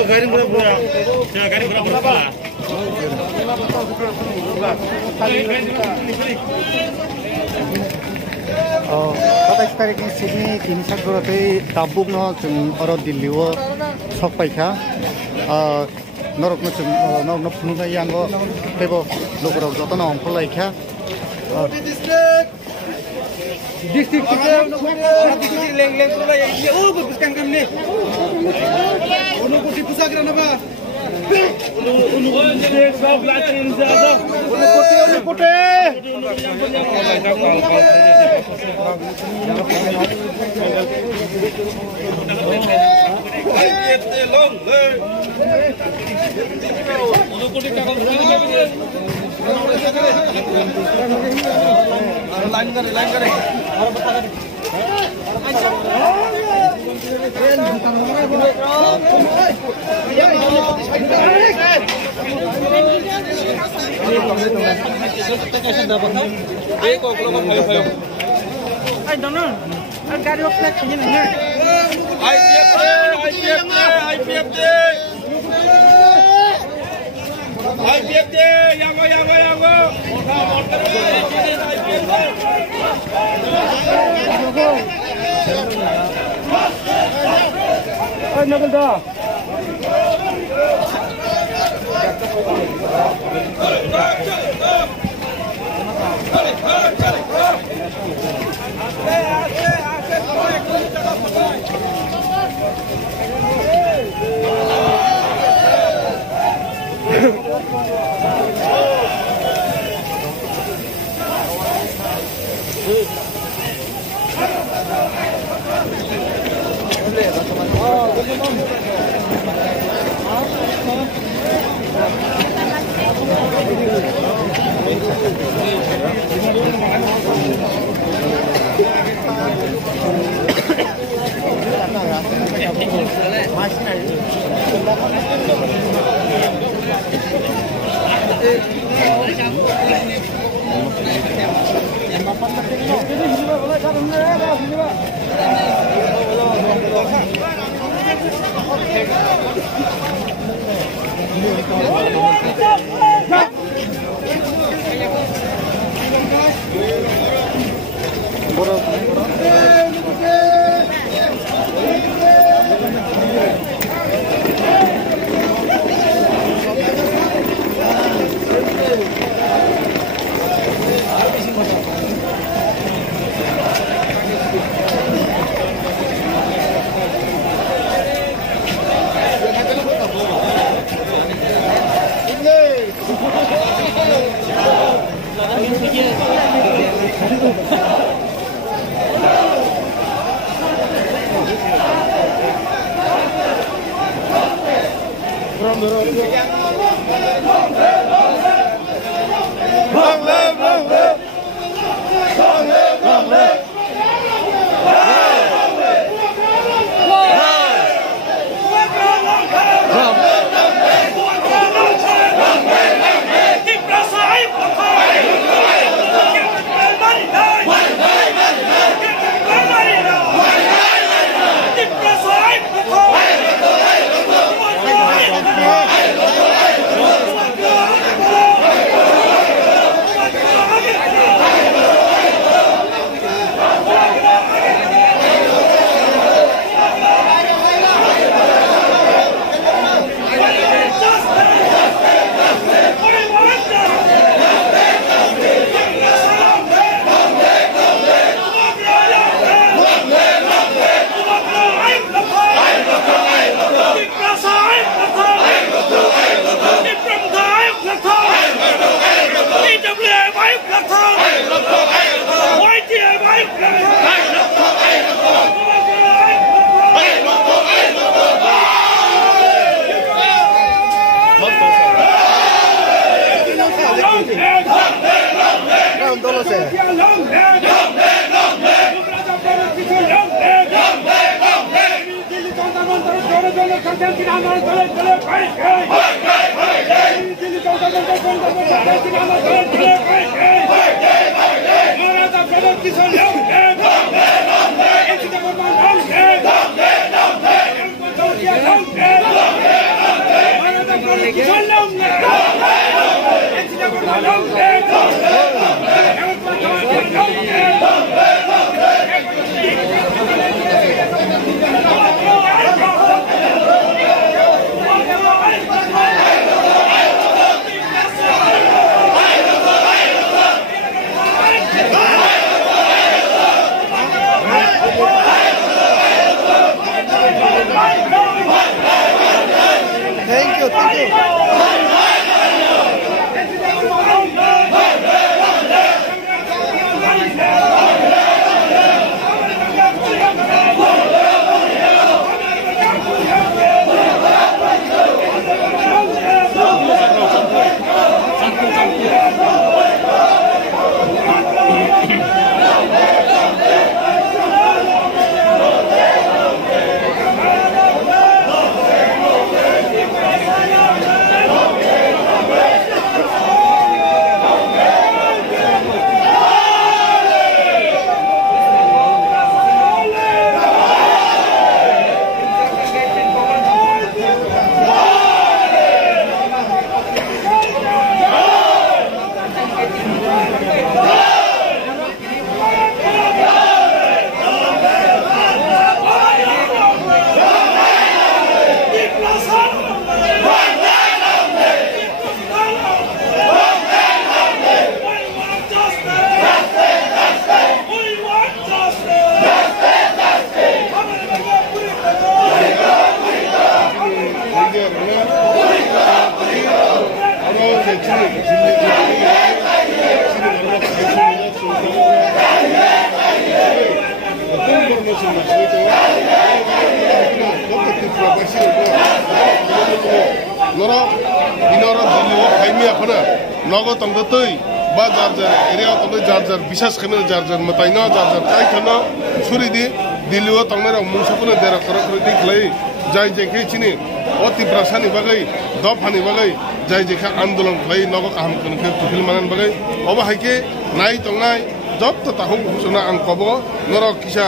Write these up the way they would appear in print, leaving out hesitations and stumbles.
27 तारिख에 시드니 김사그라테 답북노 좀 얼어 딜리워 석파이카 너럭노 좀 너럭노 푸는가 양거 페보 로그라고 저तना 엄폴라이카 district language को ये ओ कुछ काम करने उनको टिप्पू सागर ना बा उनको सब लाते हैं ज्यादा उनको कोटे लाइन करे और बता दे गाड़ी IPFT yago Long विशेष खने जार्जर मताइना जार्जर चाय खना छुरी दी दिल्लीवा तंगने रा मुंसापुने देरा करखरति खलै जाय जेखे चिनि अति प्रसानी बगै दफानी बगै जाय जेखे आंदोलन खलै नगो काम कनखे फुल मानन बगै अब हाइके नाइ तंगनाय जब त ताहु सुना आं कबो नर किसा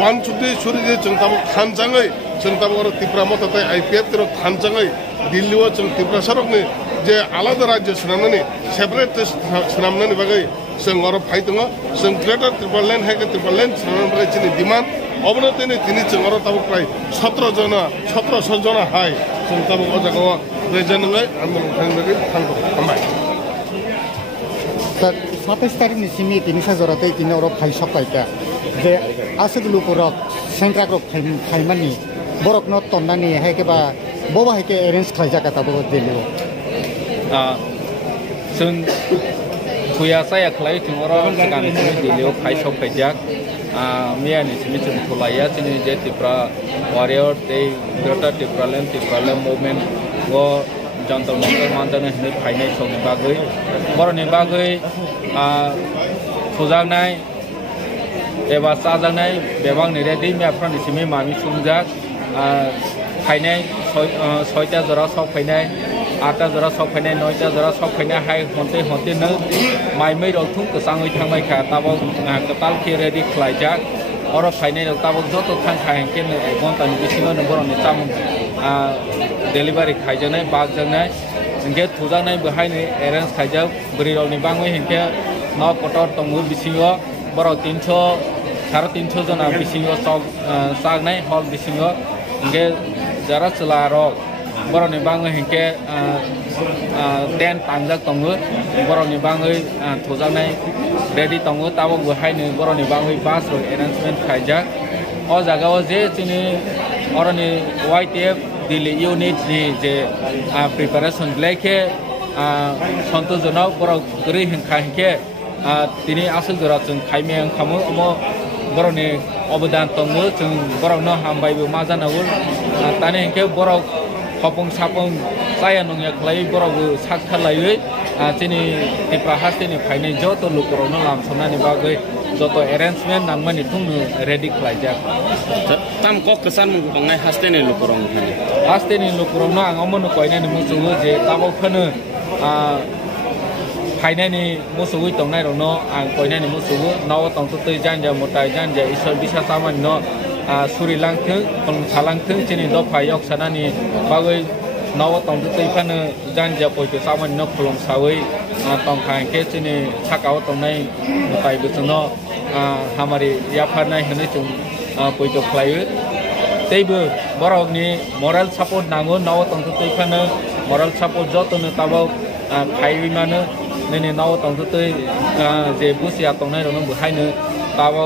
वान छुदे छुरी दे चंताबो खानजाङै चंताबो त्रिपुरा मतते आईपीएफ तेरो खानजाङै दिल्लीवा चं त्रिपुरा सरकने जे आलादा राज्य सुनामनानै सेपारेट सुनामनानै बगै जों अर फाइदङ जों ग्रेटर ट्रिपुरालैंड है के ट्रिपुरालैंड सुनामनानै चिनि डिमान्ड अबनतेनि तिनि जों अर ताबो प्राय 1700 जना हाय जों ताबो अजागो रेजनङै आन्दोलन खालामनानै थांगौ हामबाय सर 27 तारिखनि सिमि तिनि साजरातै तिनि अर फाइ सकपाइका जे आसुगुलुपुरक सेंक्राक्रक फाइमानि बरकनो तन्नानि हायकेबा बबा हायके अरेन्ज खालामजाका ताबो दिल्लीआव जों Kuya saya kelai tingoro sekarang ini Delhi High Sokphaikha Mia ni sini cuma Tulaya sini je Tipra warrior day Greater Tipraland movement wo jantan mantan ini High Sokphaikha baru ni bagai sujang nai eba sajang nai bebang ni ready Mia pernah di sini mami sungjak High soita zara Sokphaikha Ata zara Sokphaikha noita zara Sokphaikha hai honte ne mai mai rok thung kesang oi thang mai kha tabo ketal ki ready khlaijak oro phainai rok tabo joto thang khai ken egon tan bisingo ne boron ni tam delivery khaijanai bagjanai engge thujanai bahai ni arrange khaijak bri rok ni bangoi hinke no kotor tongu bisingo boro 300 350 jana bisingo sagnai hol bisingo engge jara chela rok Borong ni bangui hingke ten tangjak tongu borong ni bangui thujak nai ready tongu tabo bahai ni borong ni bangui bus ro arrangement khaijak o jaga o je chini oroni YTF Delhi unit ni je preparation blaike santo jona borong gri hingka hingke tini asal jora chung khaimeng khamu omo borong ni obodan tongu chung borong no hambai bu majanawul tani hingke borong Kopung sapung saya nungya kelai borogu sakha laiwe sini Tipra hastini phainai joto lukurongno lamsonani bagai joto arrangement nangmani thungnu ready khlaijak tam kok kesan mungkongai hastini lukurong thani hastini lukurongno ang omono koinani musugu je tabo khono phainani musugu tongnai rono ang koinani musugu naw tongtoi janja motai janja isor bisa saman no Suri langthung, salang thung chini do phai yok sanani bagoi nawa tong tu tei phan jan ja poi ke saman no khlong sawi tong khang ke chini chakao tong nai tai bu no hamari ya phan nai hne chung poi to khlai tei bu borok ni moral support nango nawa tong tu tei phan moral support joto ne tabo khai wi mane ne nawa tong tu tei je busia tong nai ro no bu hai ne tabo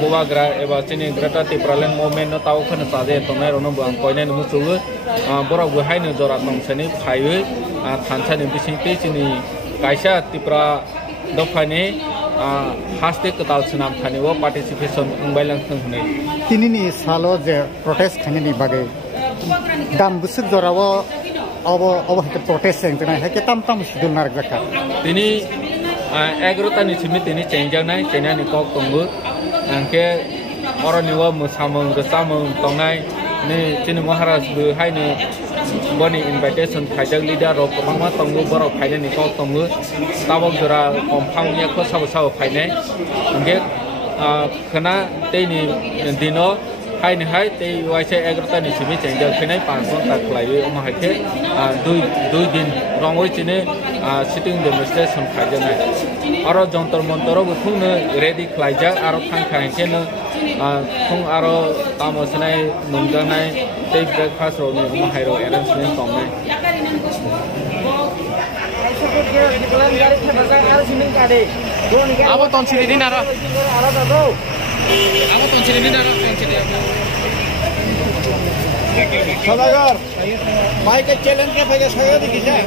boba gra eba chini grata Tipraland movement no taw khana saje tongnai rono bang koine no chu borok bu hai no jora tong sani phaiwe thansa ni bising te chini kaisa Tripura dofani haste katal sunam thani wo participation ungbailang thungne tinini salo je protest khani ni bage dam busuk jorawo abo hete protest sengtena heke tam sidul nar jaka tini 11 tani chimi tini chengjang nai chena ni kok tongbu angke oroniwa musamung gesamung tongnai ni chini maharaj bu hai ni boni invitation khaijak leader ro komangma tongbu borok khaine ni kok tongbu tabok jora komphang ya ko sabo khaine angke khana teini dino hai ni hai te waise 11 tani chimi chengjang khinai panson ta khlai oma haike dui din rongoi chini sitting demonstration khaijak nai aro jontor montor bu thung ready khlaijak aro thang khaike no thung aro tamosnai nungjanai tei breakfast ro ni oma hairo arrangement tongnai abo tonsiri dinaro abo tonsiri dinaro सदागर भाई के challenge के पहले सही दिखी है